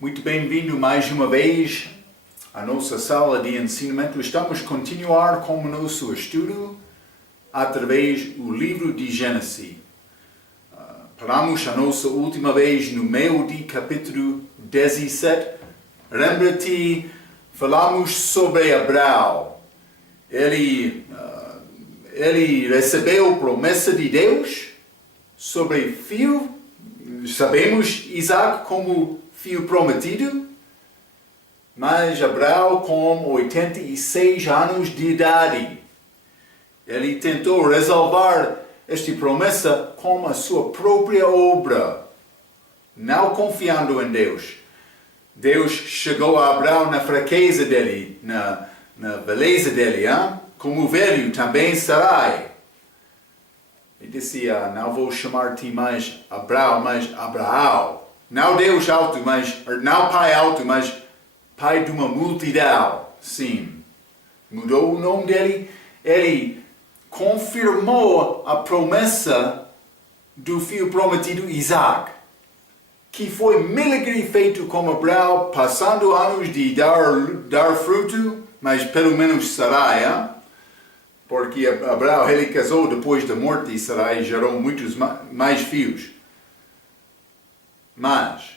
Muito bem-vindo mais uma vez à nossa sala de ensinamento. Estamos a continuar com o nosso estudo através do livro de Gênesis. Paramos a nossa última vez no meio de capítulo 17. Lembra-te, falamos sobre Abraão. Ele recebeu a promessa de Deus sobre filho. Sabemos Isaac como filho prometido, mas Abraão com 86 anos de idade. Ele tentou resolver esta promessa com a sua própria obra, não confiando em Deus. Deus chegou a Abraão na fraqueza dele, na beleza dele, como velho também Sarai. Ele disse, não vou chamar-te mais Abraão, mas Abraão. Não Deus alto, não pai alto, mas pai de uma multidão. Sim. Mudou o nome dele. Ele confirmou a promessa do filho prometido Isaac, que foi milagre feito com Abraão, passando anos de dar fruto, mas pelo menos Sarai, porque Abraão ele casou depois da morte de Sarai e gerou muitos mais filhos. Mas,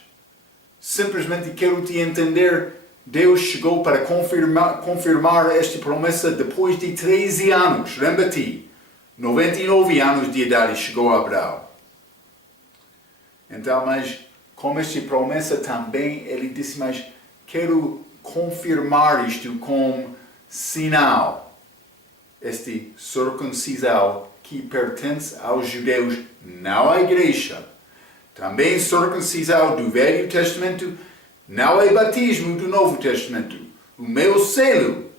simplesmente quero te entender, Deus chegou para confirmar esta promessa depois de 13 anos. Lembra-te, 99 anos de idade chegou a Abraão. Então, mas com esta promessa também, ele disse, mas quero confirmar isto com sinal. Este circuncisão que pertence aos judeus, não à igreja. Também circuncisão do Velho Testamento, não é batismo do Novo Testamento. O meu selo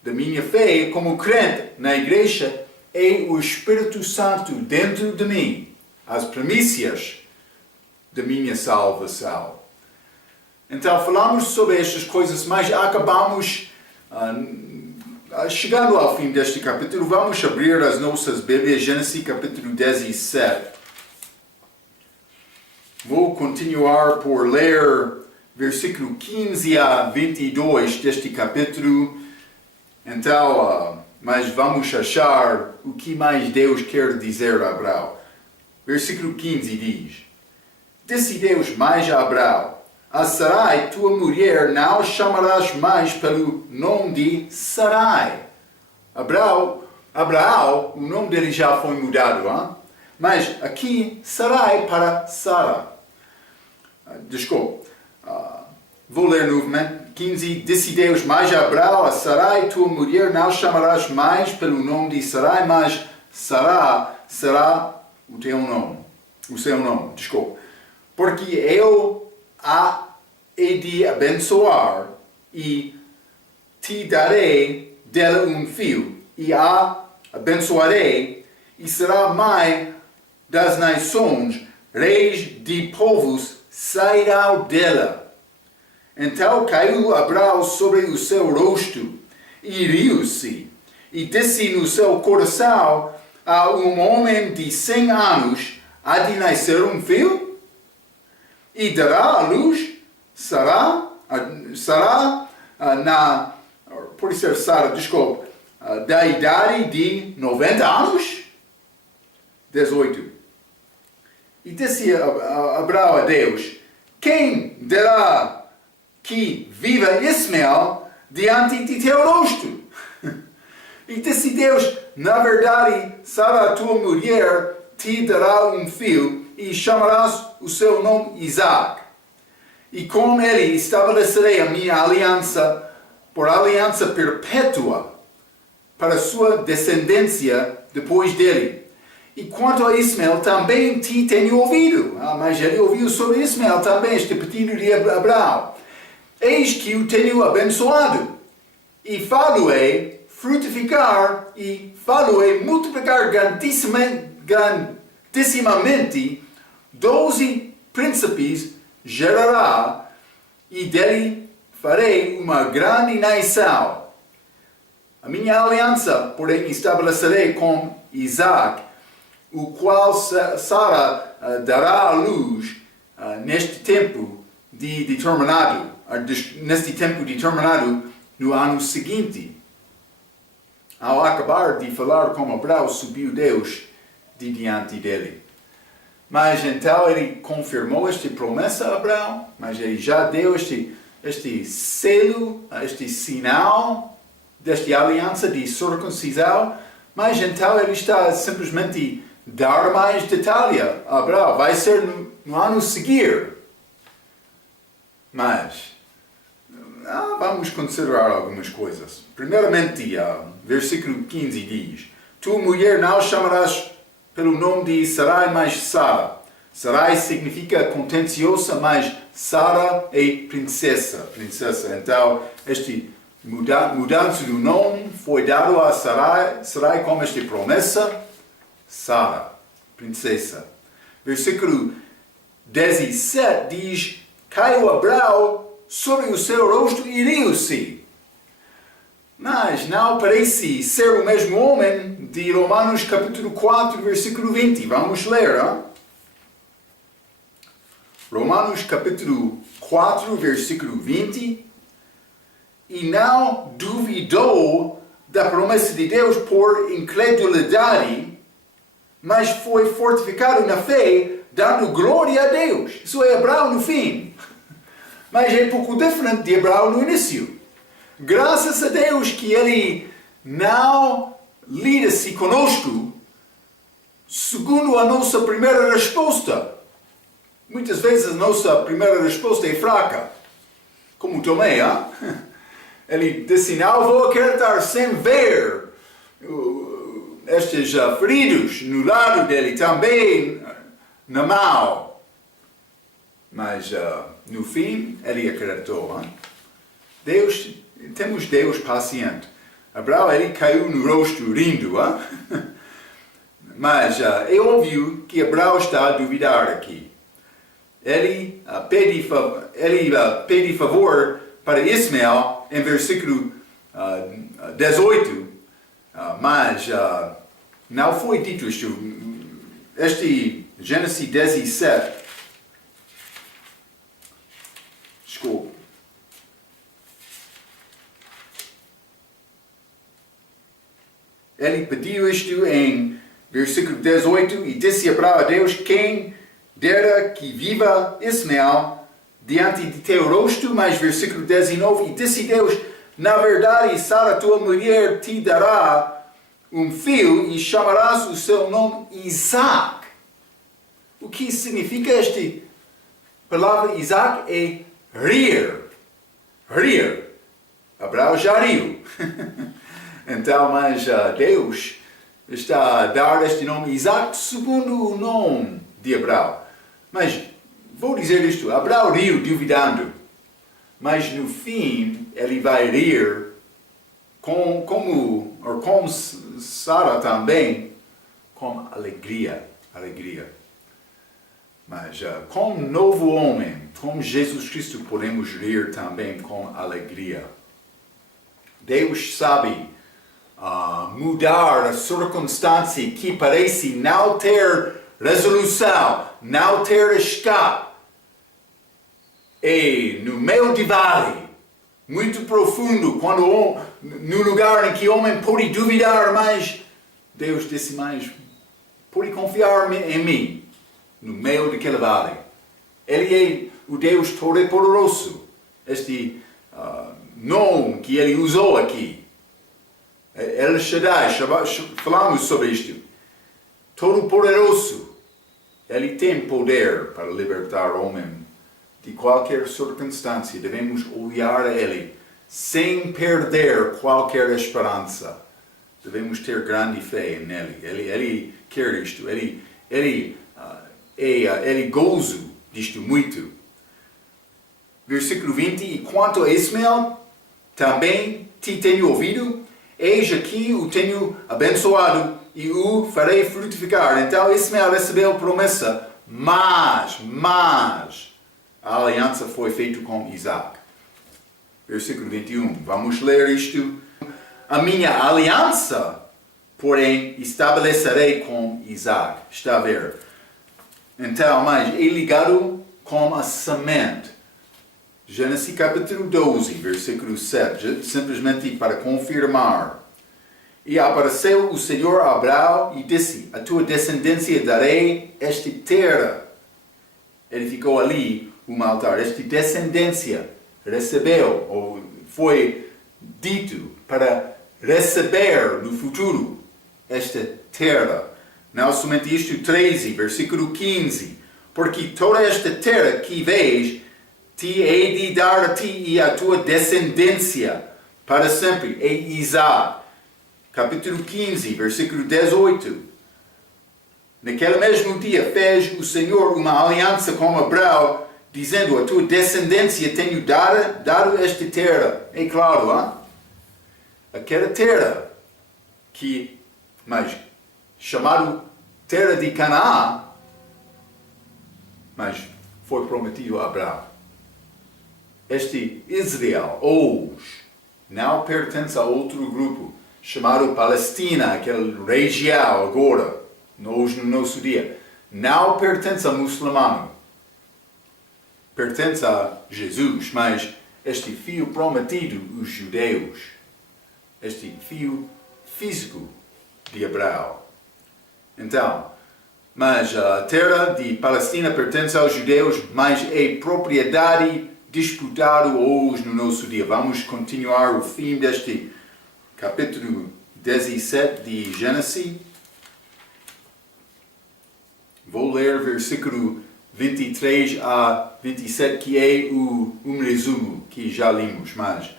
da minha fé como crente na igreja é o Espírito Santo dentro de mim, as primícias da minha salvação. Então falamos sobre estas coisas, mas acabamos chegando ao fim deste capítulo. Vamos abrir as nossas Bíblias, Gênesis capítulo 17. Vou continuar por ler versículo 15 a 22 deste capítulo. Então, mas vamos achar o que mais Deus quer dizer a Abraão. Versículo 15 diz: Disse Deus mais a Abraão: A Sarai, tua mulher, não chamarás mais pelo nome de Sarai. Abraão, o nome dele já foi mudado, mas aqui Sarai para Sara. Desculpe, vou ler novamente. 15, disse Deus mais a Abraão: A Sarai, tua mulher, não chamarás mais pelo nome de Sarai, mas Sara será o seu nome, desculpe. Porque eu a hei de abençoar e te darei dela um filho, e a abençoarei, e será mãe das nações, reis de povos sairão dela. Então caiu Abraão sobre o seu rosto, e riu-se, e disse no seu coração: A um homem de 100 anos há de nascer um filho? E dará à luz Sara, da idade de 90 anos? 18. E disse Abraão a Deus: Quem dará que viva Ismael diante de teu rosto? E disse Deus: Na verdade, Sara, tua mulher, te dará um filho, e chamarás o seu nome Isaac. E com ele estabelecerei a minha aliança por aliança perpétua para sua descendência depois dele. E quanto a Ismael, também te tenho ouvido. Mas ele ouviu sobre Ismael também, este pedido de Abraão. Eis que o tenho abençoado, e falo-ei frutificar, e falo-ei multiplicar grandissimamente, 12 príncipes gerará, e dele farei uma grande nação. A minha aliança, porém, estabelecerei com Isaac, o qual Sara dará à luz neste tempo, neste tempo determinado, no ano seguinte. Ao acabar de falar com Abraão, subiu Deus de diante dele. Mas então ele confirmou esta promessa a Abraão, mas ele já deu este selo, este sinal desta aliança de circuncisão, mas então ele está simplesmente dar mais detalhe a Abraão. Vai ser no ano seguinte. Mas vamos considerar algumas coisas. Primeiramente, versículo 15 diz: Tu, mulher, não chamarás pelo nome de Sarai, mas Sara. Sarai significa contenciosa, mas Sara é princesa. Então, esta mudança do nome foi dado a Sarai como esta promessa. Sara, princesa. Versículo 17 diz: Caiu Abraão sobre o seu rosto e riu-se. Mas não parece ser o mesmo homem de Romanos capítulo 4, versículo 20. Vamos ler, hein? Romanos capítulo 4, versículo 20. E não duvidou da promessa de Deus por incredulidade, mas foi fortificado na fé, dando glória a Deus. Isso é Abraão no fim. Mas é pouco diferente de Abraão no início. Graças a Deus que ele não lida-se conosco segundo a nossa primeira resposta. Muitas vezes a nossa primeira resposta é fraca. Como Tomé, hein? Ele disse: não vou acreditar sem ver estes feridos no lado dele, também na mão. Mas no fim ele acreditou. Hein? Temos Deus paciente. Abraão, ele caiu no rosto rindo. Hein? Mas é óbvio que Abraão está a duvidar aqui. Ele pede favor para Ismael em versículo 18, mas não foi dito isto. Este Gênesis 17, desculpe. Ele pediu isto em versículo 18 e disse Abraão a Deus: quem dera que viva Ismael diante de teu rosto. Mas versículo 19, e disse Deus: na verdade, Sara, tua mulher, te dará um filho e chamarás o seu nome Isaac. O que significa esta palavra Isaac? É rir. Rir. Abraão já riu. Então, mas Deus está a dar este nome Isaac segundo o nome de Abraão. Mas vou dizer isto: Abraão riu duvidando, mas no fim ele vai rir como Sara também, com alegria. Mas com novo homem, com Jesus Cristo, podemos rir também com alegria. Deus sabe mudar a circunstância que parece não ter resolução, não ter escape. E no meio de vale, muito profundo, no lugar em que o homem pode duvidar, mas Deus disse: mas pode confiar em mim, no meio daquele vale. Ele é o Deus Todo-Poderoso. Este nome que ele usou aqui, El Shaddai, falamos sobre isto. Todo-Poderoso. Ele tem poder para libertar o homem de qualquer circunstância. Devemos olhar a Ele sem perder qualquer esperança. Devemos ter grande fé nele. Ele quer isto. Ele goza disto muito. Versículo 20. E quanto a Ismael, também te tenho ouvido. Eis aqui o tenho abençoado e o farei frutificar. Então Ismael recebeu promessa, mas a aliança foi feita com Isaac. Versículo 21, vamos ler isto. A minha aliança, porém, estabelecerei com Isaac. Está a ver? Então, mas é ligado com a semente. Gênesis capítulo 12, versículo 7, simplesmente para confirmar. E apareceu o Senhor a Abraão e disse: a tua descendência darei esta terra. Ele ficou ali um altar. Esta descendência recebeu, ou foi dito para receber no futuro esta terra. Não somente isto, 13, versículo 15. Porque toda esta terra que vês, te hei de dar a ti e à tua descendência para sempre. É Isaac. Capítulo 15, versículo 18. Naquele mesmo dia fez o Senhor uma aliança com Abraão, dizendo: a tua descendência tenho dado esta terra. É claro, hein? Aquela terra mas chamado terra de Canaã, mas foi prometido a Abraão. Este Israel, hoje, não pertence a outro grupo, chamado Palestina, aquela região agora, hoje no nosso dia. Não pertence a muçulmano. Pertence a Jesus, mas este fio prometido, os judeus. Este fio físico de Abraão. Então, mas a terra de Palestina pertence aos judeus, mas é propriedade disputada hoje no nosso dia. Vamos continuar o fim deste capítulo 17 de Gênesis. Vou ler versículo 23 a 27, que é um resumo que já limos. Mas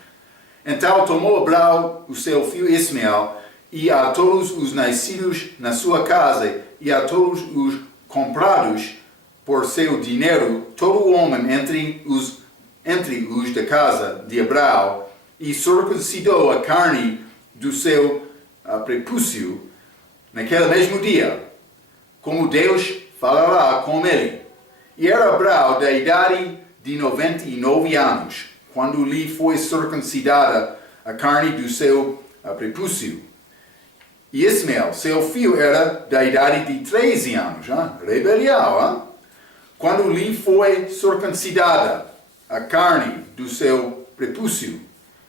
então tomou Abraão o seu filho Ismael, e a todos os nascidos na sua casa, e a todos os comprados por seu dinheiro, todo o homem entre os da casa de Abraão, e circuncidou a carne do seu prepúcio naquele mesmo dia, como Deus falará com ele. E era Abraão da idade de 99 anos, quando lhe foi circuncidada a carne do seu prepúcio. E Ismael, seu filho, era da idade de 13 anos, rebelião, quando lhe foi circuncidada a carne do seu prepúcio.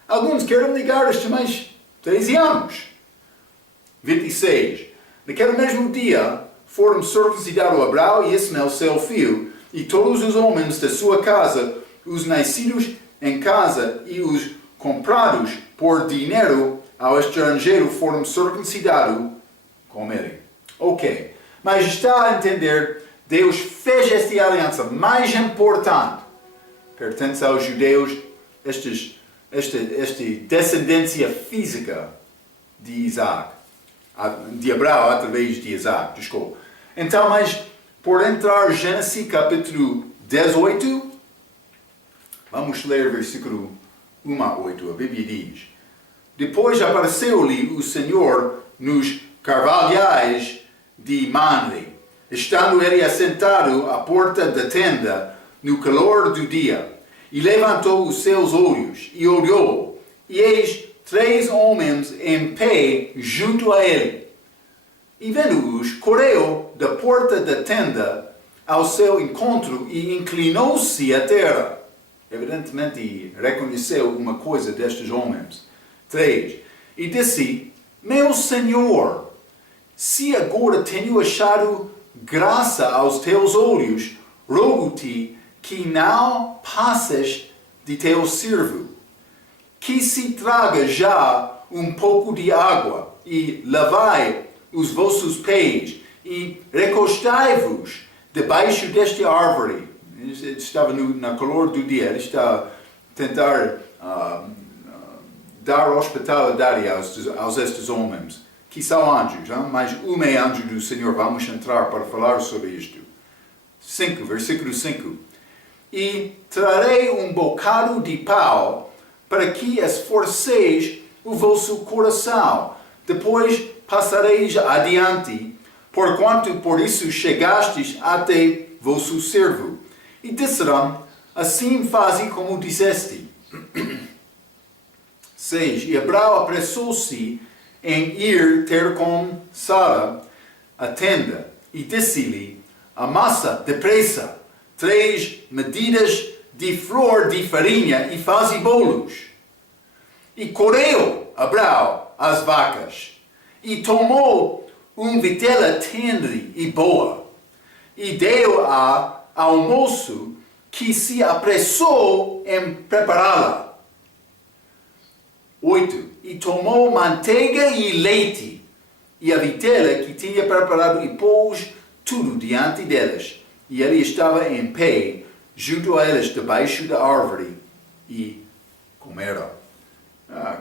Alguns querem ligar isto mais 13 anos. 26. Naquele mesmo dia foram circuncidados Abraão e Ismael, seu filho, e todos os homens da sua casa, os nascidos em casa e os comprados por dinheiro ao estrangeiro, foram circuncidados com ele. Ok. Mas está a entender, Deus fez esta aliança mais importante. Pertence aos judeus esta descendência física de Isaac, de Abraão através de Isaac, desculpa. Então, mas por entrar em Gênesis capítulo 18, vamos ler versículo 1 a 8, a Bíblia diz: depois apareceu-lhe o Senhor nos carvalhais de Mamre, estando ele assentado à porta da tenda, no calor do dia, e levantou os seus olhos, e olhou, e eis 3 homens em pé junto a ele. E vendo-os, correu da porta da tenda ao seu encontro, e inclinou-se à terra. Evidentemente reconheceu uma coisa destes homens. 3. E disse: meu Senhor, se agora tenho achado graça aos teus olhos, rogo-te que não passes de teu servo, que se traga já um pouco de água, e lavai os vossos pés, e recostai-vos debaixo desta árvore. Ele estava na calor do dia, ele está a tentar dar hospitalidade aos estes homens, que são anjos, mas é anjo do Senhor. Vamos entrar para falar sobre isto. 5, versículo 5. E trarei um bocado de pau, para que esforceis o vosso coração. Depois passareis adiante, porquanto por isso chegastes até vosso servo. E disseram: assim faze como disseste. 6. E Abraão apressou-se em ir ter com Sara a tenda, e disse-lhe: amassa depressa 3 medidas de flor de farinha e fazem bolos. E correu Abraão as vacas, e tomou vitela tendre e boa, e deu-a ao moço, que se apressou em prepará-la. 8. E tomou manteiga e leite, e a vitela que tinha preparado, e pôs tudo diante delas. E ele estava em pé, junto a elas, debaixo da árvore, e comeram.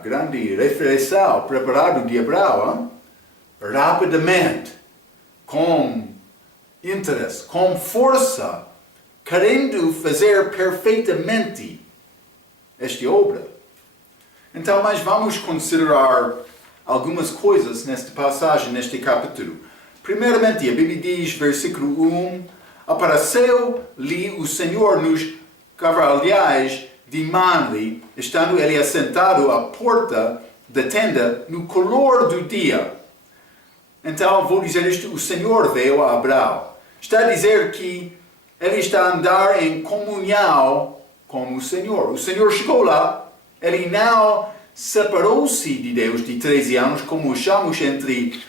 Grande refeição preparado de Abraão, rapidamente, com interesse, com força, querendo fazer perfeitamente esta obra. Então, mas vamos considerar algumas coisas nesta passagem, neste capítulo. Primeiramente, a Bíblia diz, versículo 1, apareceu-lhe o Senhor nos carvalhais de Mamre, estando ele assentado à porta da tenda no calor do dia. Então, vou dizer isto, o Senhor veio a Abraão. Está a dizer que ele está a andar em comunhão com o Senhor. O Senhor chegou lá, ele não separou-se de Deus de 13 anos, como achamos entre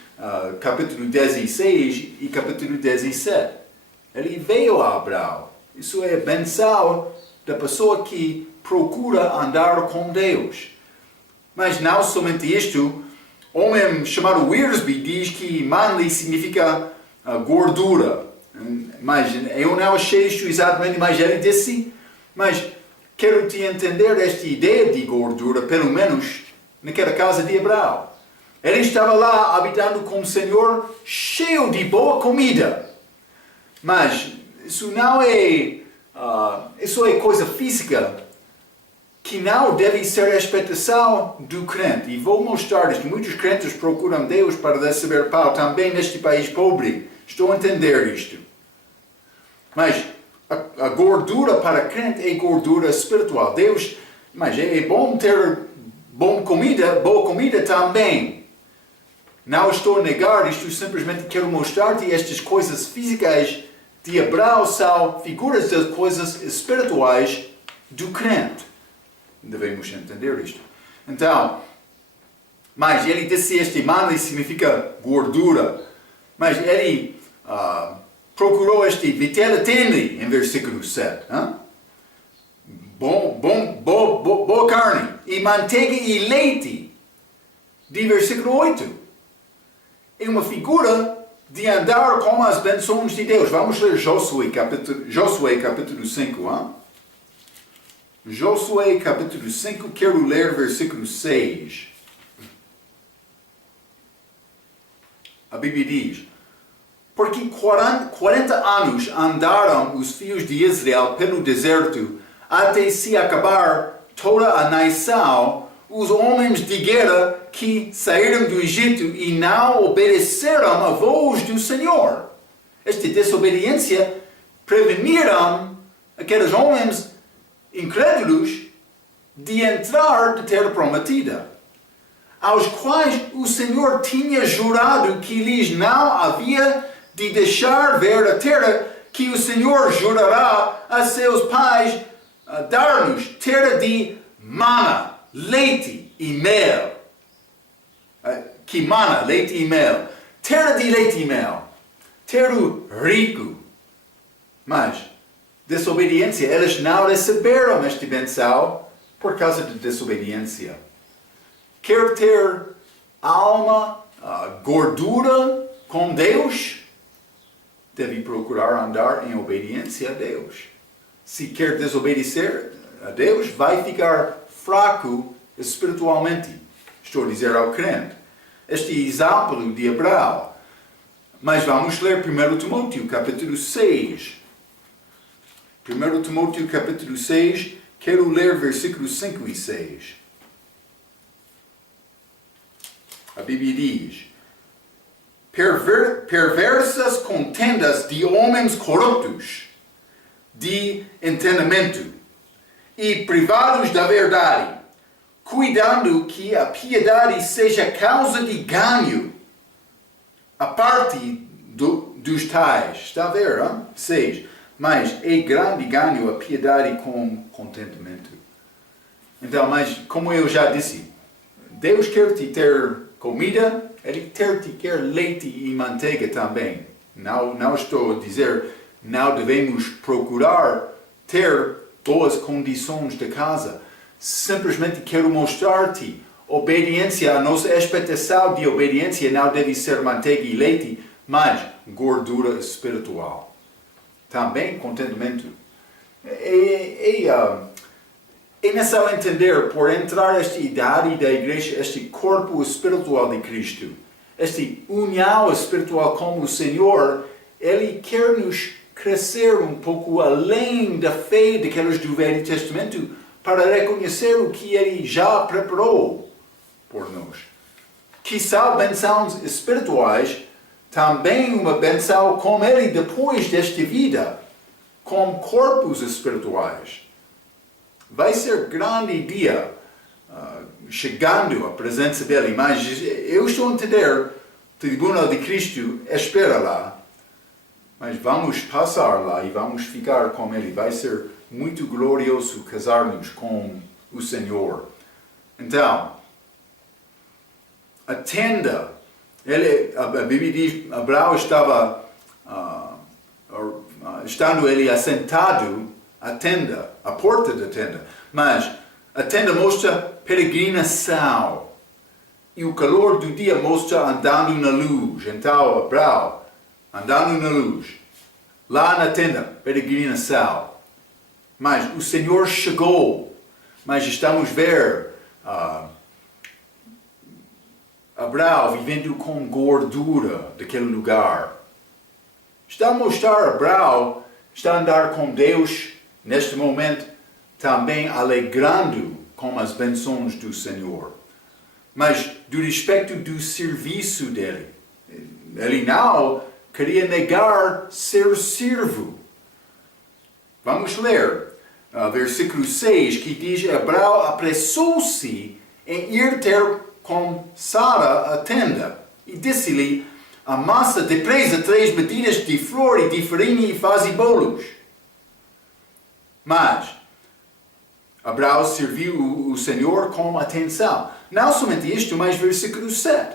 capítulo 16 e capítulo 17. Ele veio a Abraão. Isso é a benção da pessoa que procura andar com Deus. Mas não somente isto, um homem chamado Wiersbe diz que manly significa gordura. Mas eu não achei isto exatamente, mas ele disse, mas quero te entender esta ideia de gordura, pelo menos naquela casa de Abraão. Ele estava lá habitando com o Senhor, cheio de boa comida. Mas isso não é, isso é coisa física que não deve ser a expectação do crente. E vou mostrar isto. Muitos crentes procuram Deus para receber pão, também neste país pobre. Estou a entender isto. Mas a gordura para crente é gordura espiritual. Deus, mas é bom ter boa comida também. Não estou a negar isto, simplesmente quero mostrar-te estas coisas físicas de Abraão são figuras das coisas espirituais do crente. Devemos entender isto. Então, mas ele disse este manly significa gordura. Mas ele procurou este vitela tendre em versículo 7. Boa carne e manteiga e leite. De versículo 8. É uma figura de andar com as bênçãos de Deus. Vamos ler Josué capítulo 5. Josué capítulo 5, quero ler versículo 6. A Bíblia diz, porque 40 anos andaram os filhos de Israel pelo deserto, até se acabar toda a nação, os homens de guerra que saíram do Egito e não obedeceram a voz do Senhor. Esta desobediência preveniram aqueles homens incrédulos de entrar na terra prometida, aos quais o Senhor tinha jurado que lhes não havia de deixar ver a terra que o Senhor jurará a seus pais dar-nos, terra de mana, leite e mel. Que mana, leite e mel. Terra de leite e mel. Terra rico. Mas, desobediência, eles não receberam esta benção por causa da desobediência. Quer ter alma, gordura com Deus, deve procurar andar em obediência a Deus. Se quer desobedecer a Deus, vai ficar fraco espiritualmente. Estou a dizer ao crente. Este exemplo de Abraão. Mas vamos ler 1 Timóteo capítulo 6. 1 Timóteo capítulo 6, quero ler versículos 5 e 6. A Bíblia diz, perversas contendas de homens corruptos, de entendimento, e privados da verdade, cuidando que a piedade seja causa de ganho, a parte dos tais. Está a ver, 6. mas é grande ganho a piedade com contentamento. Então, mas como eu já disse, Deus quer te ter comida, Ele quer leite e manteiga também. Não estou a dizer, não devemos procurar ter boas condições de casa. Simplesmente quero mostrar-te obediência, a nossa expectação de obediência não deve ser manteiga e leite, mas gordura espiritual. Também contentamento. É necessário entender, por entrar esta idade da igreja, este corpo espiritual de Cristo, esta união espiritual com o Senhor, Ele quer nos crescer um pouco além da fé daqueles do Velho Testamento para reconhecer o que Ele já preparou por nós. Que são bênçãos espirituais, também uma bênção com Ele depois desta vida, com corpos espirituais. Vai ser grande dia chegando a presença dele, mas eu estou a entender, o tribunal de Cristo espera lá, mas vamos passar lá e vamos ficar com ele. Vai ser muito glorioso casarmos com o Senhor. Então, a tenda, a Bíblia diz, Abraão estava, estando ele assentado, a tenda, a porta da tenda, mas a tenda mostra peregrinação e o calor do dia mostra andando na luz. Então, Abraão, andando na luz, lá na tenda, peregrinação. Mas o Senhor chegou, mas estamos a ver Abraão vivendo com gordura daquele lugar. Está a mostrar Abraão, está a andar com Deus neste momento, também alegrando com as bênçãos do Senhor. Mas do respeito do serviço dele. Ele não queria negar ser servo. Vamos ler versículo 6, que diz: Abraão apressou-se em ir ter com Sara a tenda, e disse-lhe: amassa depressa 3 medidas de flor e de farinha e faze bolos. Mas Abraão serviu o Senhor com atenção. Não somente isto, mas versículo 7.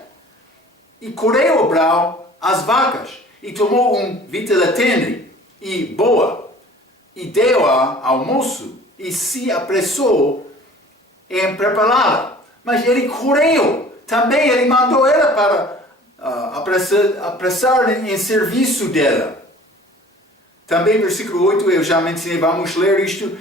E correu Abraão as vacas, e tomou vite tendre e boa, e deu-a ao moço, e se apressou em prepará-la. Mas ele correu. Também ele mandou ela para apressar em serviço dela. Também versículo 8, eu já mencionei, vamos ler isto.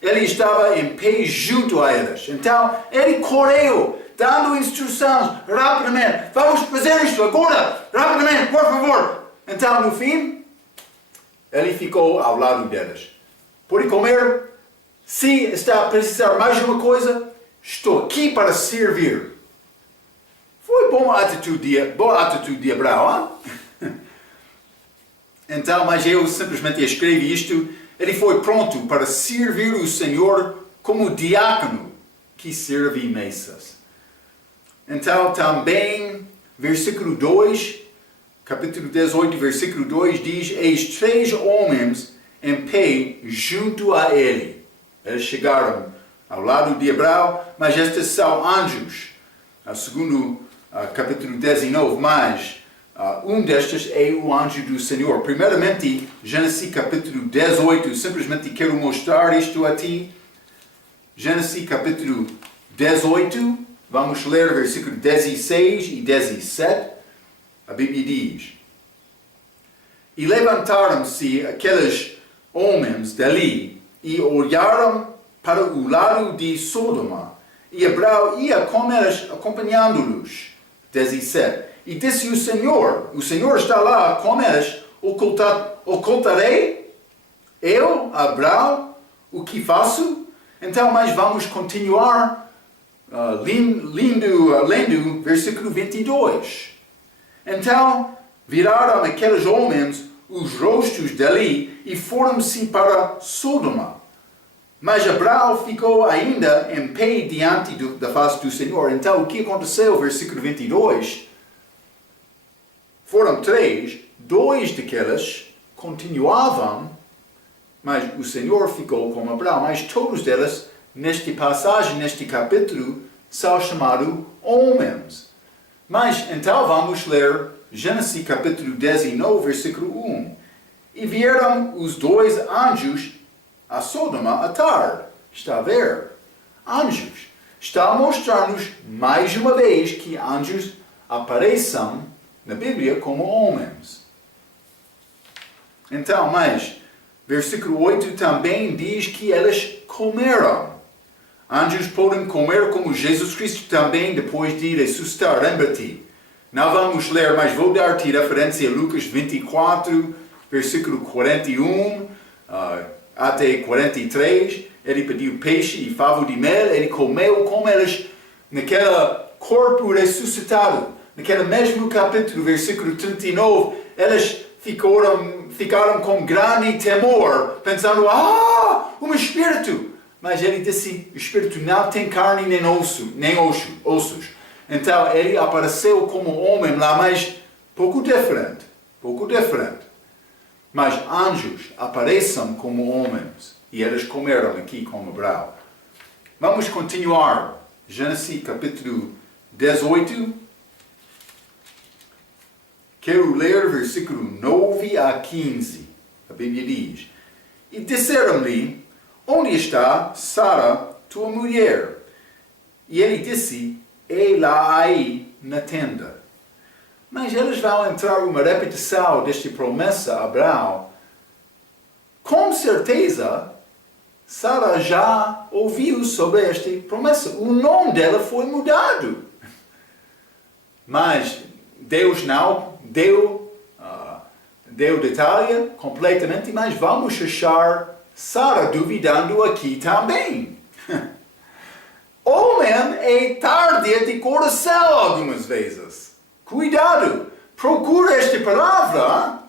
Ele estava em pé junto a elas. Então, ele correu, dando instruções rapidamente. Vamos fazer isto agora, rapidamente, por favor. Então, no fim, ele ficou ao lado delas. Pode comer. Se está a precisar mais de uma coisa, estou aqui para servir. Foi boa atitude de Abraão. Então, mas eu simplesmente escrevi isto. Ele foi pronto para servir o Senhor como diácono que serve mesas. Então, também, versículo 2, capítulo 18, versículo 2, diz: eis 3 homens em pé junto a ele. Eles chegaram ao lado de Abraão, mas estes são anjos. Segundo capítulo 19, mas um destes é o anjo do Senhor. Primeiramente, Gênesis capítulo 18, simplesmente quero mostrar isto a ti. Gênesis capítulo 18, vamos ler versículo 16 e 17. A Bíblia diz: e levantaram-se aqueles homens dali e olharam para o lado de Sodoma, e Abraão ia com eles, acompanhando-los. 17. E disse o Senhor está lá com eles: ocultarei eu, Abraão, o que faço? Então, mas vamos continuar lendo versículo 22. Então, viraram aqueles homens os rostos dali e foram-se para Sodoma. Mas Abraão ficou ainda em pé diante da face do Senhor. Então, o que aconteceu? Versículo 22. Foram 3, 2 daqueles continuavam mas o Senhor ficou com Abraão. Mas todos eles, nesta passagem, neste capítulo, são chamados homens. Mas então vamos ler Gênesis capítulo 19, versículo 1. E vieram os dois anjos a Sodoma à tarde. Está a ver? Anjos. Está a mostrar-nos mais uma vez que anjos aparecem na Bíblia como homens. Então, mas, versículo 8 também diz que eles comeram. Anjos podem comer como Jesus Cristo também depois de ressuscitar. Lembra-te. Não vamos ler, mas vou dar-te referência a Lucas 24, versículo 41 até 43. Ele pediu peixe e favo de mel. Ele comeu como eles, naquele corpo ressuscitado. Naquele mesmo capítulo, versículo 39, eles ficaram com grande temor, pensando, um espírito. Mas ele disse, o espírito não tem carne nem ossos. Então ele apareceu como homem lá, mas pouco diferente. Mas anjos aparecem como homens e eles comeram aqui com Abraão. Vamos continuar. Gênesis capítulo 18. Quero ler versículo 9 a 15. A Bíblia diz: E disseram-lhe, onde está Sara, tua mulher? E ele disse, lá aí na tenda. Mas eles vão entrar uma repetição desta promessa a Abraão. Com certeza, Sara já ouviu sobre esta promessa. O nome dela foi mudado. Mas Deus não deu detalhe completamente, mas vamos achar Sara duvidando aqui também. Homem é tardia de coração algumas vezes. Cuidado, procura esta palavra.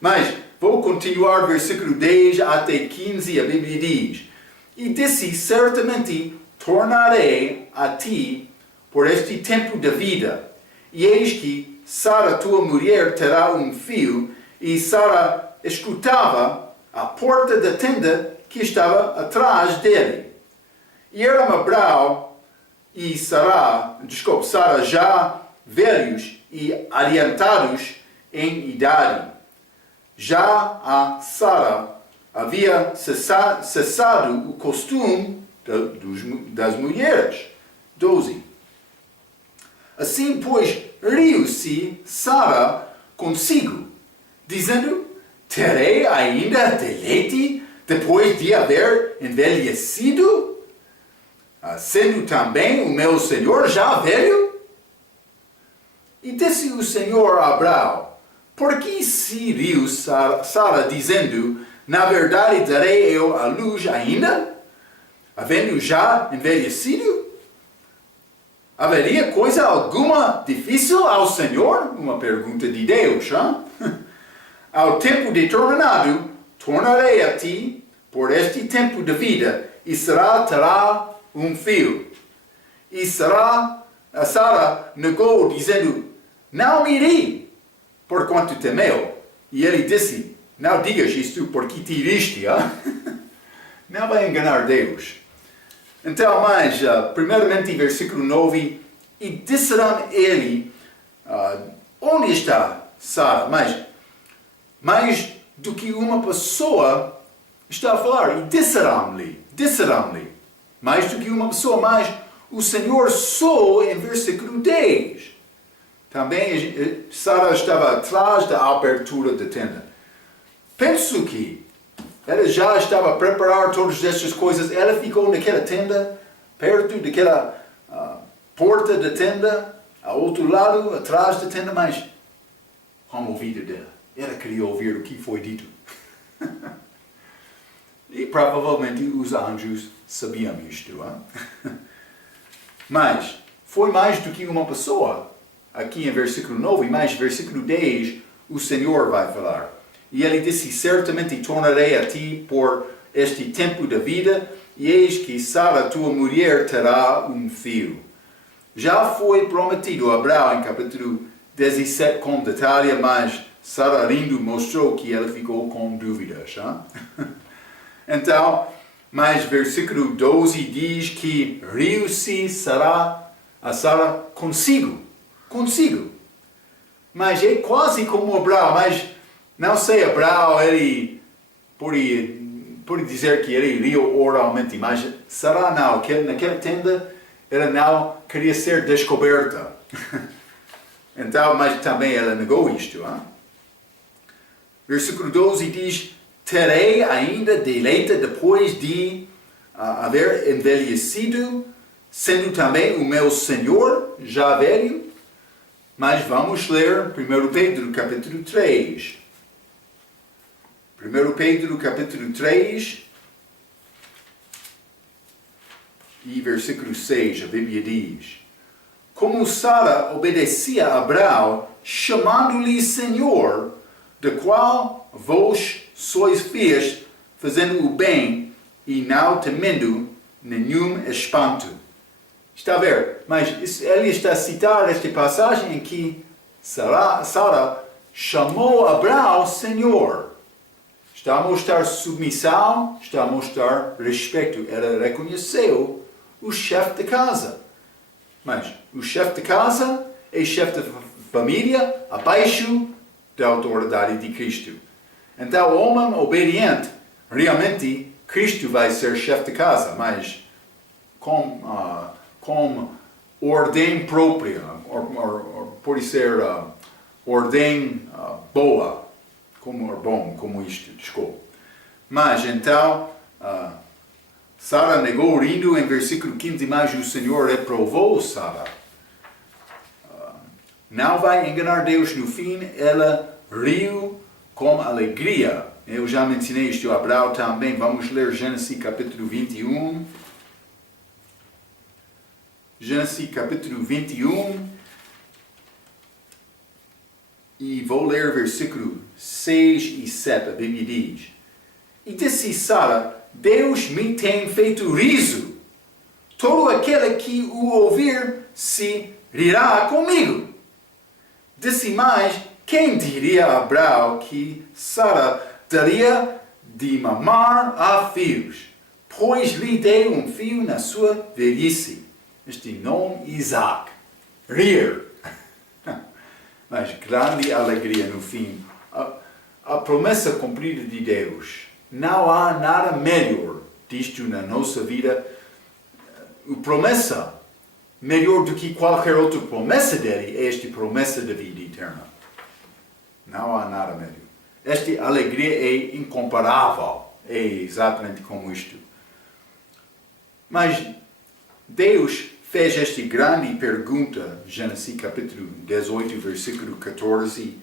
Mas vou continuar versículo 10 até 15, a Bíblia diz: E disse, certamente tornarei a ti por este tempo da vida. E eis que Sara, tua mulher, terá um filho. E Sara escutava a porta da tenda que estava atrás dele. E eram Abraão e Sara já velhos e adiantados em idade. Já a Sara havia cessado o costume das mulheres. 12. Assim, pois, riu-se Sara consigo, dizendo, terei ainda deleite depois de haver envelhecido? Sendo também o meu Senhor já velho? E disse o Senhor a Abraão, por que se riu Sara, dizendo, na verdade darei eu a luz ainda, havendo já envelhecido? Haveria coisa alguma difícil ao Senhor? Uma pergunta de Deus, hein? Ao tempo determinado, tornarei a ti por este tempo de vida, e Sara terá um filho. E Sara negou, dizendo, não irei, porquanto temeu. E ele disse, não digas isto porque te iriste, não vai enganar Deus. Então, mas, primeiramente, versículo 9, e disseram ele, onde está Sara? Mas, mais do que uma pessoa está a falar, e disseram-lhe, mais do que uma pessoa, mas o Senhor só em versículo 10. Também Sara estava atrás da abertura da tenda. Penso que ela já estava a preparar todas estas coisas. Ela ficou naquela tenda, perto daquela porta da tenda, ao outro lado, atrás da tenda, mas com a vida dela. Ela queria ouvir o que foi dito. E provavelmente os anjos sabiam isto. Mas foi mais do que uma pessoa. Aqui em versículo 9, mas versículo 10, o Senhor vai falar. E ele disse, certamente tornarei a ti por este tempo da vida, e eis que Sara, tua mulher, terá um filho. Já foi prometido a Abraão em capítulo 17 com detalhe, mas Sara rindo mostrou que ela ficou com dúvidas. Então, mas versículo 12 diz que riu-se a Sara consigo. Mas é quase como Abraão, mas não sei, Abraão, ele pode dizer que ele riu oralmente, mas Sara não, que naquela tenda ela não queria ser descoberta. Então, mas também ela negou isto. Versículo 12 diz, terei ainda deleite depois de haver envelhecido, sendo também o meu Senhor já velho. Mas vamos ler 1 Pedro capítulo 3. 1 Pedro capítulo 3 e versículo 6, a Bíblia diz, como Sara obedecia a Abraão, chamando-lhe Senhor, do qual vós sois filhos, fazendo o bem e não temendo nenhum espanto. Está a ver? Mas ele está a citar esta passagem em que Sara chamou Abraão Senhor. Está a mostrar submissão, está a mostrar respeito. Ela reconheceu o chefe de casa. Mas o chefe de casa é chefe de família abaixo da autoridade de Cristo. Então, o homem obediente, realmente, Cristo vai ser chefe de casa, mas com ordem própria, pode ser ordem boa, como isto, desculpa. Mas então, Sara negou rindo em versículo 15, mas o Senhor reprovou Sara. Não vai enganar Deus no fim, ela riu com alegria. Eu já mencionei isto a Abraão também. Vamos ler Gênesis capítulo 21. Gênesis capítulo 21. E vou ler versículo 6 e 7. A Bíblia diz, e disse Sara, Deus me tem feito riso. Todo aquele que o ouvir se rirá comigo. Disse mais, quem diria a Abraão que Sara daria de mamar a filhos? Pois lhe dei um filho na sua velhice. Este nome Isaac. Rir. Mas grande alegria no fim. A promessa cumprida de Deus. Não há nada melhor disto na nossa vida. A promessa melhor do que qualquer outra promessa dele é esta promessa da vida eterna. Não há nada melhor. Esta alegria é incomparável. É exatamente como isto. Mas Deus fez esta grande pergunta, Gênesis capítulo 18, versículo 14.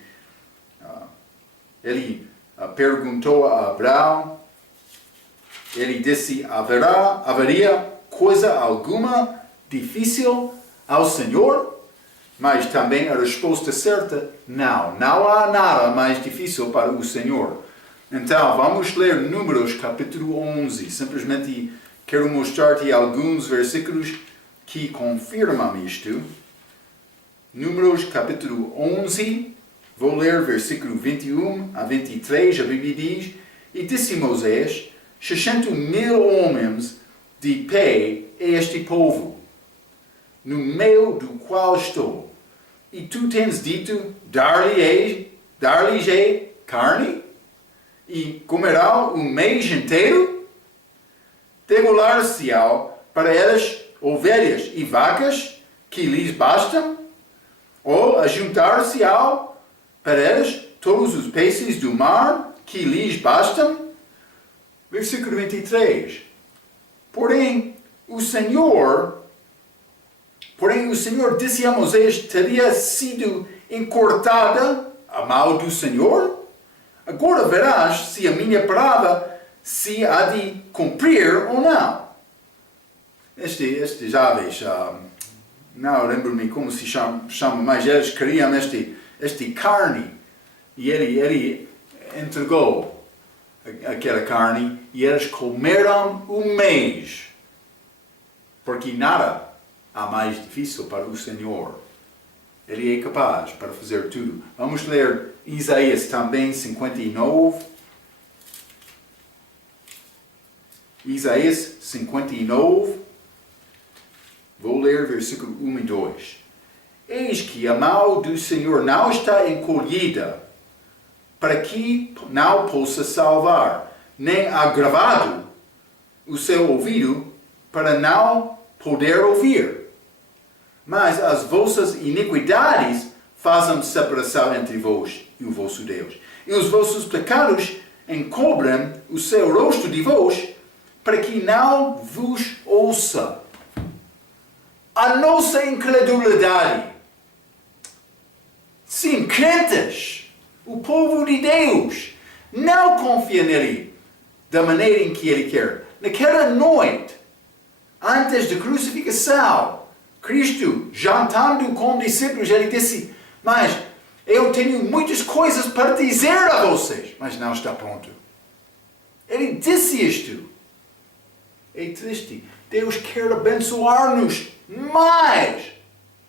Ele perguntou a Abraão, ele disse, haveria coisa alguma difícil ao Senhor? Mas também a resposta certa, não há nada mais difícil para o Senhor. Então, vamos ler Números capítulo 11. Simplesmente quero mostrar-te alguns versículos que confirmam isto. Números capítulo 11, vou ler versículo 21 a 23, a Bíblia diz, e disse Moisés, 600.000 homens de pé é este povo, no meio do qual estou. E tu tens dito, dar-lhes carne, e comerão o mês inteiro? Degolar-se-ão para elas ovelhas e vacas que lhes bastam? Ou ajuntar-se-ão para elas todos os peixes do mar que lhes bastam? Versículo 23. Porém, o Senhor disse a Moisés, teria sido encurtada a mão do Senhor? Agora verás se a minha palavra se há de cumprir ou não. Estes aves, não lembro-me como se chama, mas eles queriam este carne. E ele entregou aquela carne e eles comeram um mês. Porque nada há mais difícil para o Senhor. Ele é capaz para fazer tudo. Vamos ler Isaías também 59. Isaías 59. Vou ler versículo 1 e 2. Eis que a mão do Senhor não está encolhida, para que não possa salvar, nem agravado o seu ouvido, para não poder ouvir. Mas as vossas iniquidades fazem separação entre vós e o vosso Deus. E os vossos pecados encobrem o seu rosto de vós, para que não vos ouça. A nossa incredulidade. Sim, crentes, o povo de Deus, não confia nele da maneira em que ele quer. Naquela noite, antes da crucificação, Cristo, jantando com os discípulos, ele disse: mas eu tenho muitas coisas para dizer a vocês, mas não está pronto. Ele disse isto. É triste. Deus quer abençoar-nos mais.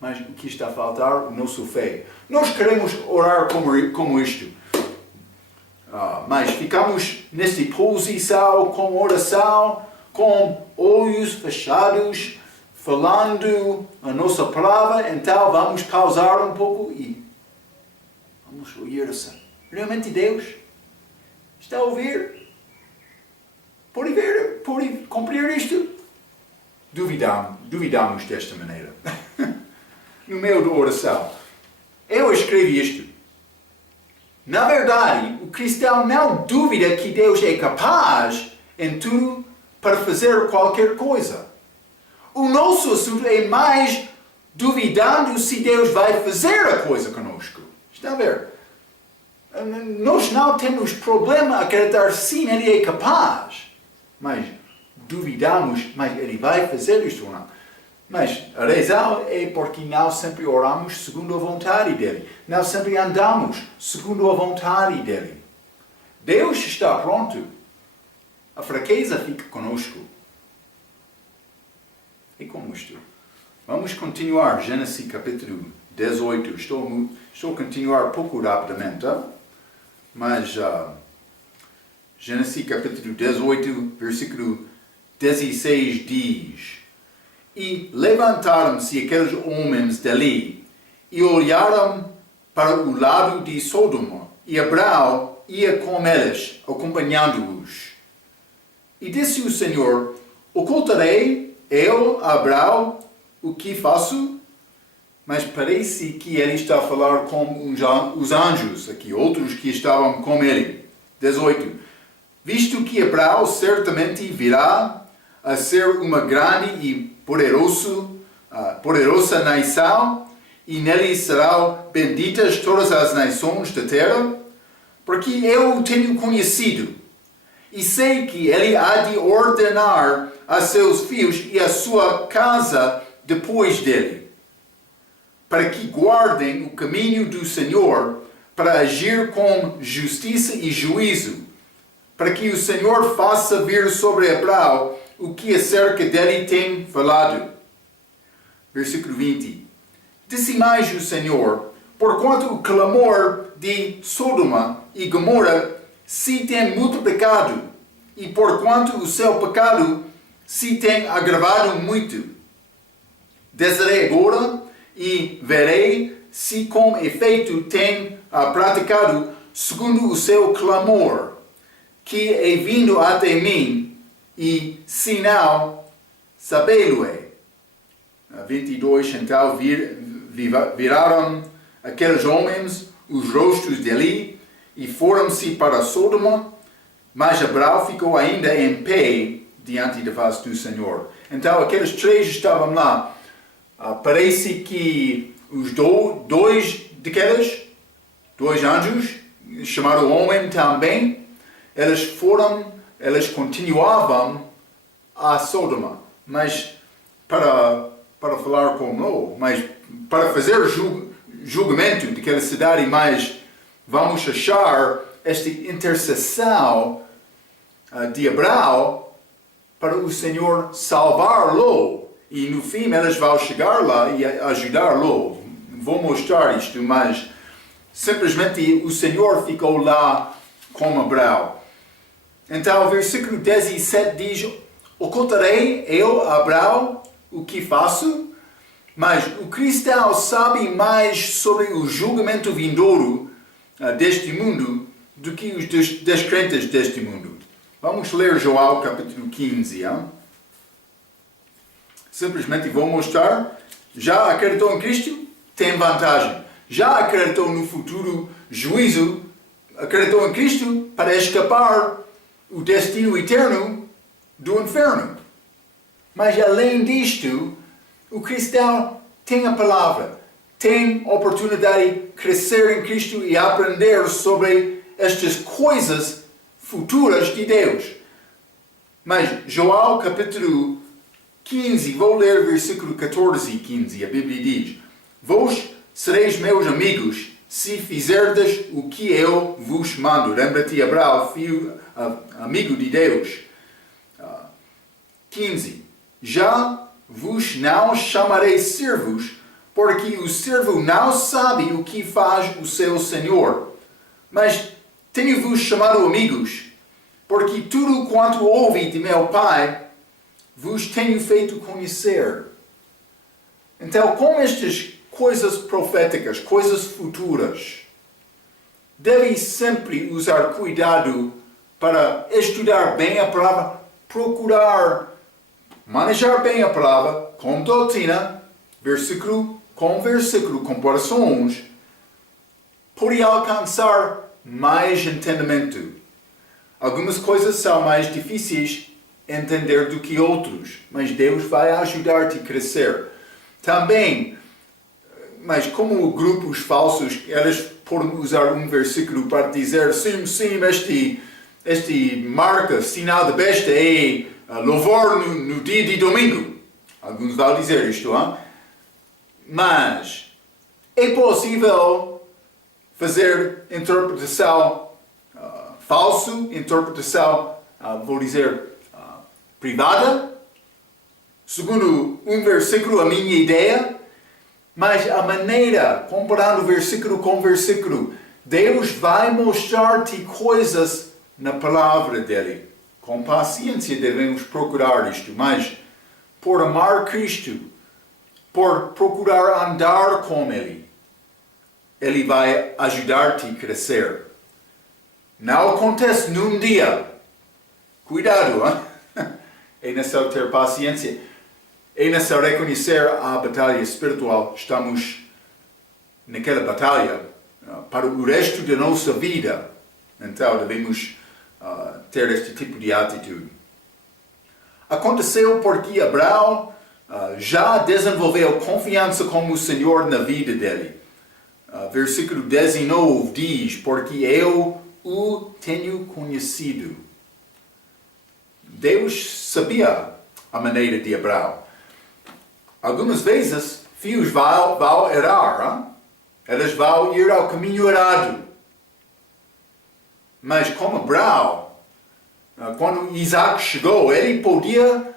Mas o que está a faltar? O nosso fé. Nós queremos orar como isto. Mas ficamos nesta posição com oração, com olhos fechados, falando a nossa palavra. Então vamos pausar um pouco e vamos ouvir assim. Realmente Deus está a ouvir? Pode ver, pode cumprir isto? Duvidamos desta maneira. No meio da oração. Eu escrevi isto. Na verdade, o cristão não duvida que Deus é capaz em tudo para fazer qualquer coisa. O nosso assunto é mais duvidando se Deus vai fazer a coisa conosco. Está a ver? Nós não temos problema a acreditar sim, Ele é capaz. Mas duvidamos, mas Ele vai fazer isto ou não. Mas a razão é porque não sempre oramos segundo a vontade dEle. Não sempre andamos segundo a vontade dEle. Deus está pronto. A fraqueza fica conosco. E como isto? Vamos continuar. Gênesis capítulo 18. Estou a continuar pouco rapidamente. Mas Gênesis capítulo 18, versículo 16 diz: E levantaram-se aqueles homens dali, e olharam para o lado de Sodoma, e Abraão ia com eles, acompanhando-os. E disse o Senhor: Ocultarei eu a Abraão o que faço? Mas parece que ele está a falar com os anjos aqui, outros que estavam com ele. 18. Visto que Abraão certamente virá a ser uma grande e poderosa nação, e nele serão benditas todas as nações da terra, porque eu o tenho conhecido, e sei que ele há de ordenar a seus filhos e a sua casa depois dele, para que guardem o caminho do Senhor, para agir com justiça e juízo, para que o Senhor faça vir sobre Abraão o que acerca dele tem falado. Versículo 20. Disse mais o Senhor: Porquanto o clamor de Sodoma e Gomorra se tem multiplicado, e porquanto o seu pecado se tem agravado muito, descerei agora e verei se com efeito tem praticado segundo o seu clamor, que é vindo até mim, e se não, sabei-lo-ei. 22. Então viraram aqueles homens os rostos dele e foram-se para Sodoma, mas Abraão ficou ainda em pé diante da face do Senhor. Então aqueles três estavam lá. Parece que os dois anjos, chamaram homem também, eles continuavam a Sodoma, mas para falar com Ló, mas para fazer julgamento daquela cidade, mas vamos achar esta intercessão de Abraão para o Senhor salvar Ló, e no fim eles vão chegar lá e ajudar Ló. Vou mostrar isto, mas simplesmente o Senhor ficou lá com Abraão. Então, versículo 17 diz: ocultarei eu a Abraão o que faço? Mas o cristão sabe mais sobre o julgamento vindouro deste mundo do que os descrentes deste mundo. Vamos ler João capítulo 15. Simplesmente vou mostrar. Já acreditou em Cristo? Tem vantagem. Já acreditou no futuro juízo? Acreditou em Cristo para escapar o destino eterno do inferno. Mas além disto, o cristão tem a palavra, tem a oportunidade de crescer em Cristo e aprender sobre estas coisas futuras de Deus. Mas João capítulo 15, vou ler versículo 14 e 15, a Bíblia diz: vós sereis meus amigos se fizerdes o que eu vos mando. Lembra-te, Abraão, filho, amigo de Deus. 15. Já vos não chamarei servos, porque o servo não sabe o que faz o seu senhor. Mas tenho-vos chamado amigos, porque tudo quanto ouvi de meu Pai, vos tenho feito conhecer. Então, com estas coisas proféticas, coisas futuras, deve sempre usar cuidado para estudar bem a palavra, procurar manejar bem a palavra com doutrina, versículo com versículo, comparações, pode alcançar mais entendimento. Algumas coisas são mais difíceis de entender do que outros, mas Deus vai ajudar-te a crescer. Também, mas como grupos falsos, eles podem usar um versículo para dizer: sim, este marca, sinal de besta é louvor no dia de domingo. Alguns vão dizer isto, mas é possível fazer interpretação falsa, interpretação, vou dizer, privada, segundo um versículo, a minha ideia, mas a maneira, comparando versículo com versículo, Deus vai mostrar-te coisas na palavra dele. Com paciência devemos procurar isto, mas por amar Cristo, por procurar andar com Ele, Ele vai ajudar-te a crescer. Não acontece num dia. Cuidado, é necessário ter paciência. É necessário reconhecer a batalha espiritual. Estamos naquela batalha para o resto da nossa vida. Então devemos ter este tipo de atitude. Aconteceu porque Abraão já desenvolveu confiança com o Senhor na vida dele. Versículo 19 diz: porque eu o tenho conhecido. Deus sabia a maneira de Abraão. Algumas vezes, filhos vão errar. Eles vão ir ao caminho errado. Mas como Abraão, quando Isaac chegou, ele podia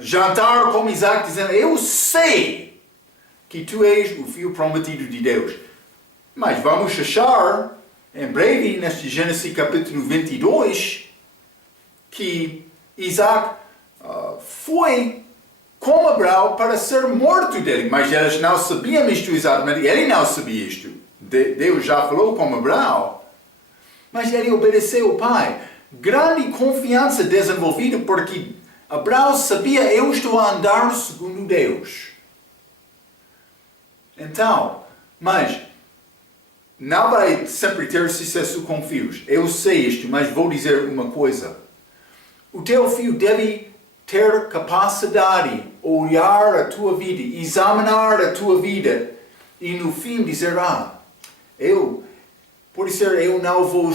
jantar com Isaac dizendo: eu sei que tu és o filho prometido de Deus. Mas vamos achar, em breve, neste Gênesis capítulo 22, que Isaac foi com Abraão para ser morto dele. Mas eles não sabiam isto exatamente. Ele não sabia isto. Deus já falou com Abraão. Mas ele obedeceu o pai. Grande confiança desenvolvida porque Abraão sabia: eu estou a andar segundo Deus. Então, mas não vai sempre ter sucesso com filhos. Eu sei isto, mas vou dizer uma coisa. O teu filho deve ter capacidade de olhar a tua vida, examinar a tua vida e no fim dizer: pode ser eu não vou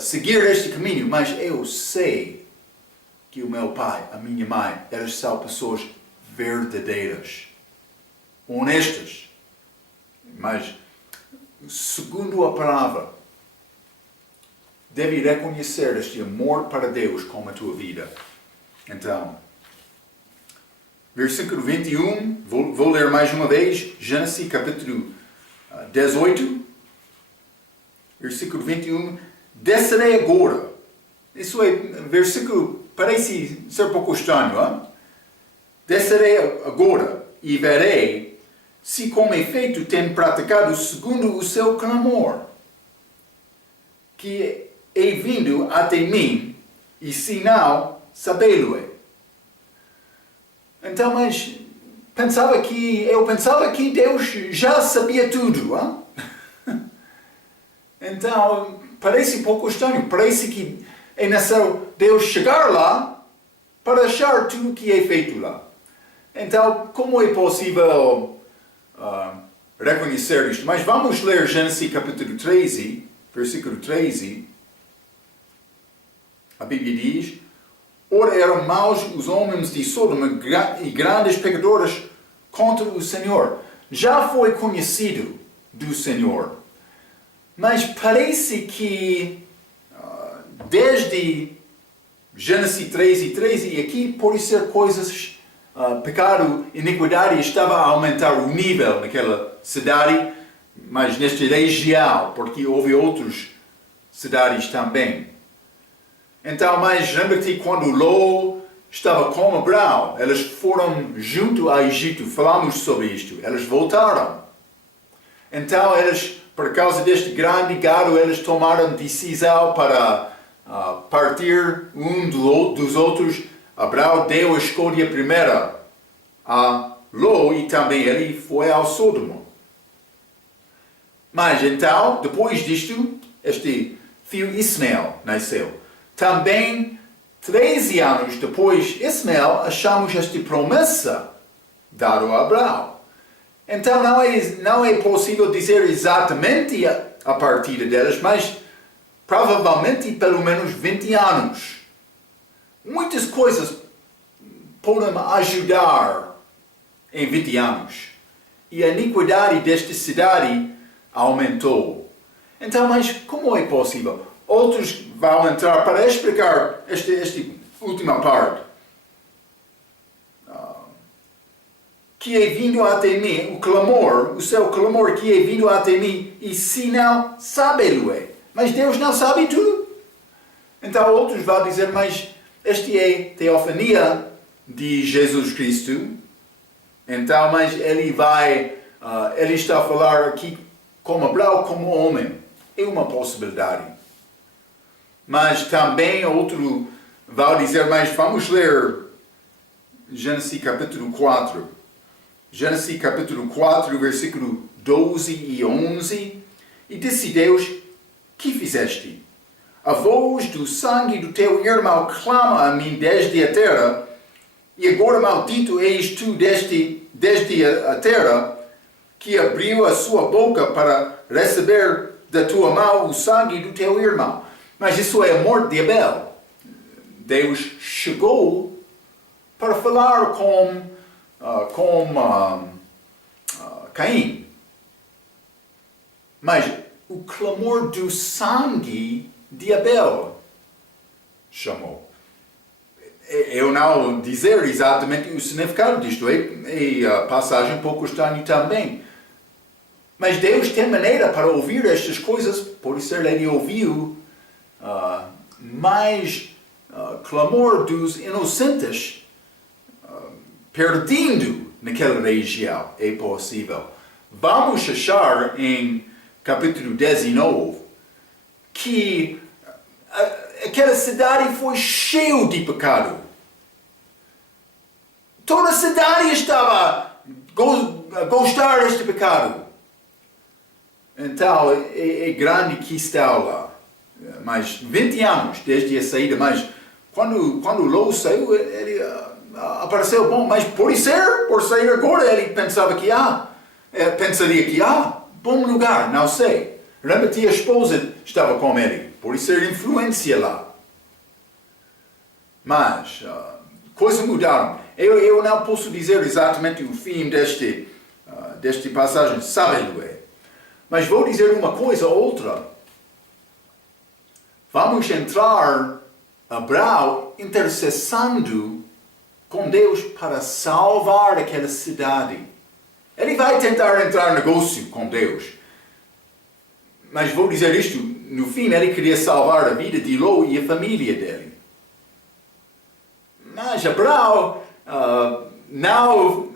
seguir este caminho, mas eu sei que o meu pai, a minha mãe, eles são pessoas verdadeiras, honestas, mas segundo a palavra, deve reconhecer este amor para Deus como a tua vida. Então, versículo 21, vou ler mais uma vez, Gênesis capítulo 18, versículo 21, descerei agora. Isso é versículo, parece ser um pouco estranho, hein? Descerei agora e verei se com efeito tem praticado segundo o seu clamor, que é vindo até mim, e se não, sabê-lo-é. Então, mas eu pensava que Deus já sabia tudo, hein? Então, parece um pouco estranho, parece que é necessário Deus chegar lá para achar tudo o que é feito lá. Então, como é possível reconhecer isto? Mas vamos ler Gênesis capítulo 13, versículo 13. A Bíblia diz: ora eram maus os homens de Sodoma e grandes pecadores contra o Senhor. Já foi conhecido do Senhor. Mas parece que desde Gênesis 13, aqui pode ser coisas, pecado, iniquidade estava a aumentar o nível naquela cidade, mas nesta região, porque houve outras cidades também. Então, mas lembra-te quando Ló estava com Abraão, eles foram junto ao Egito, falamos sobre isto, eles voltaram. Então, por causa deste grande gado, eles tomaram decisão para partir um dos outros. Abraão deu a escolha primeira a Ló e também ele foi ao Sodoma. Mas então, depois disto, este filho Ismael nasceu. Também, 13 anos depois de Ismael, achamos esta promessa dada a Abraão. Então não é possível dizer exatamente a partida delas, mas provavelmente pelo menos 20 anos. Muitas coisas podem ajudar em 20 anos. E a iniquidade desta cidade aumentou. Então, mas como é possível? Outros vão entrar para explicar esta última parte. Que é vindo até mim, o seu clamor que é vindo até mim, e se não, sabe-lo é. Mas Deus não sabe tudo. Então outros vão dizer, mas esta é a teofania de Jesus Cristo. Então, mas ele está a falar aqui como Abraão, como homem. É uma possibilidade. Mas também outro vai dizer, mas vamos ler Gênesis capítulo 4. Gênesis capítulo 4, versículo 12 e 11. E disse Deus: que fizeste? A voz do sangue do teu irmão clama a mim desde a terra, e agora maldito és tu desde a terra, que abriu a sua boca para receber da tua mão o sangue do teu irmão. Mas isso é a morte de Abel. Deus chegou para falar com Caim. Mas o clamor do sangue de Abel chamou. Eu não dizer exatamente o significado disto, é a passagem um pouco estranha também. Mas Deus tem maneira para ouvir estas coisas, por isso ele ouviu mais clamor dos inocentes perdendo naquela região. É possível. Vamos achar em capítulo 19 que aquela cidade foi cheia de pecado. Toda a cidade estava a gostar deste pecado. Então, é grande que está lá. Mas 20 anos desde a saída, mas quando Ló saiu, ele apareceu bom, mas por sair agora, ele pensava que pensaria que bom lugar, não sei. Lembra-te, a esposa estava com ele, por isso era influência lá. Mas, coisas mudaram. Eu não posso dizer exatamente o fim deste passagem, sabe-lo é. Mas vou dizer uma coisa ou outra. Vamos entrar, Abraão intercessando com Deus para salvar aquela cidade. Ele vai tentar entrar em negócio com Deus. Mas vou dizer isto, no fim ele queria salvar a vida de Ló e a família dele. Mas Abraão não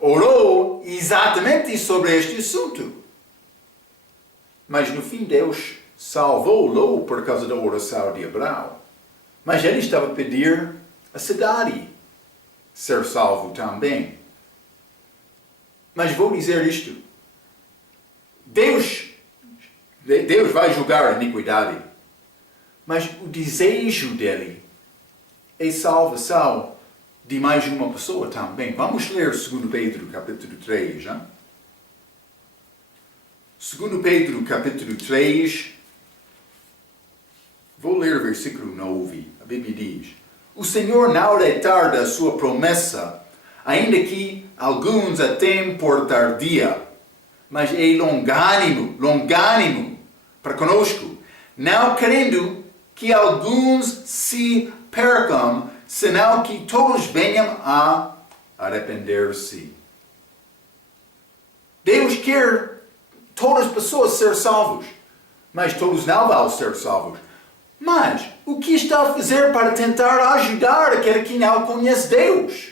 orou exatamente sobre este assunto. Mas no fim Deus salvou Ló por causa da oração de Abraão. Mas ele estava a pedir a cidade ser salvo também. Mas vou dizer isto. Deus vai julgar a iniquidade. Mas o desejo dele é salvação de mais uma pessoa também. Vamos ler 2 Pedro, capítulo 3. Hein? 2 Pedro, capítulo 3. Vou ler o versículo 9. A Bíblia diz: O Senhor não retarda a sua promessa, ainda que alguns a tenham por tardia, mas é longânimo para conosco, não querendo que alguns se percam, senão que todos venham a arrepender-se. Deus quer todas as pessoas ser salvos, mas todos não vão ser salvos. Mas o que está a fazer para tentar ajudar aquele que não conhece Deus?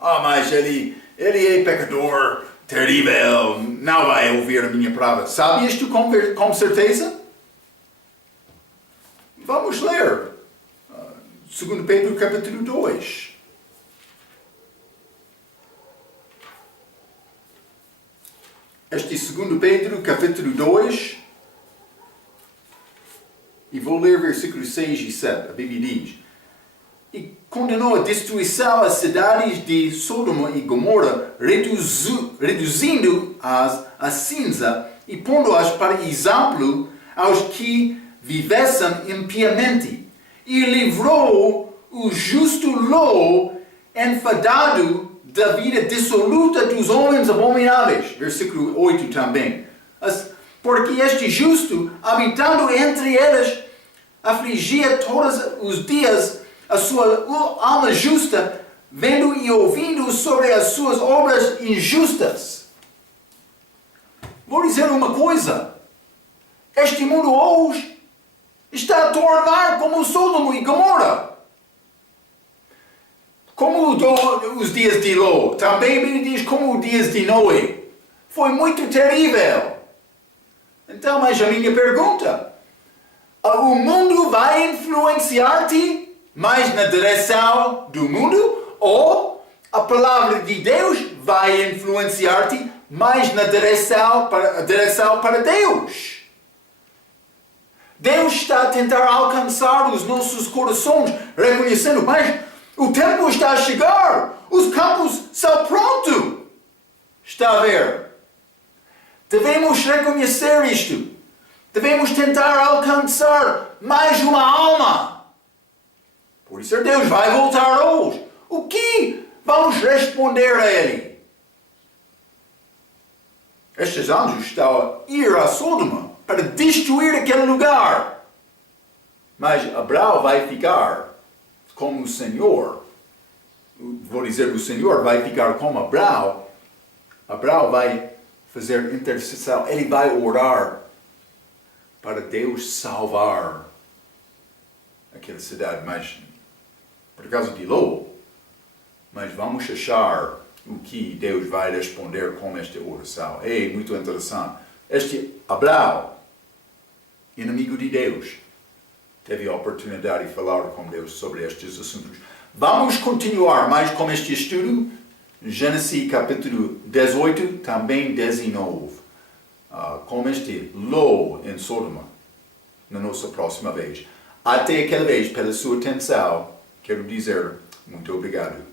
Mas ele é pecador, terrível, não vai ouvir a minha palavra. Sabe isto com certeza? Vamos ler 2 Pedro capítulo 2. Este 2 Pedro capítulo 2. E vou ler versículos 6 e 7. A Bíblia diz: E condenou a destruição às cidades de Sodoma e Gomorra, reduzindo-as a cinza e pondo-as para exemplo aos que vivessem impiamente. E livrou o justo Ló, enfadado da vida dissoluta dos homens abomináveis. Versículo 8 também. Porque este justo, habitando entre eles, afligia todos os dias a sua alma justa, vendo e ouvindo sobre as suas obras injustas. Vou dizer uma coisa. Este mundo hoje está a tornar como Sodoma e Gomorra. Como os dias de Ló. Também ele diz como os dias de Noé. Foi muito terrível. Então, mas a minha pergunta, o mundo vai influenciar-te mais na direção do mundo, ou a palavra de Deus vai influenciar-te mais na direção para Deus? Deus está a tentar alcançar os nossos corações, reconhecendo, mas o tempo está a chegar, os campos são prontos. Está a ver? Devemos reconhecer isto. Devemos tentar alcançar mais uma alma. Por isso Deus vai voltar hoje. O que vamos responder a Ele? Estes anjos estão a ir a Sodoma para destruir aquele lugar. Mas Abraão vai ficar como o Senhor. Vou dizer, o Senhor vai ficar como Abraão. Abraão vai fazer intercessão, ele vai orar para Deus salvar aquela cidade, mas por causa de Ló, mas vamos achar o que Deus vai responder com esta oração. É muito interessante. Este Abraão, inimigo de Deus, teve a oportunidade de falar com Deus sobre estes assuntos. Vamos continuar mais com este estudo. Gênesis capítulo 18, também 19, com este Ló em Sodoma, na nossa próxima vez. Até aquela vez, pela sua atenção, quero dizer muito obrigado.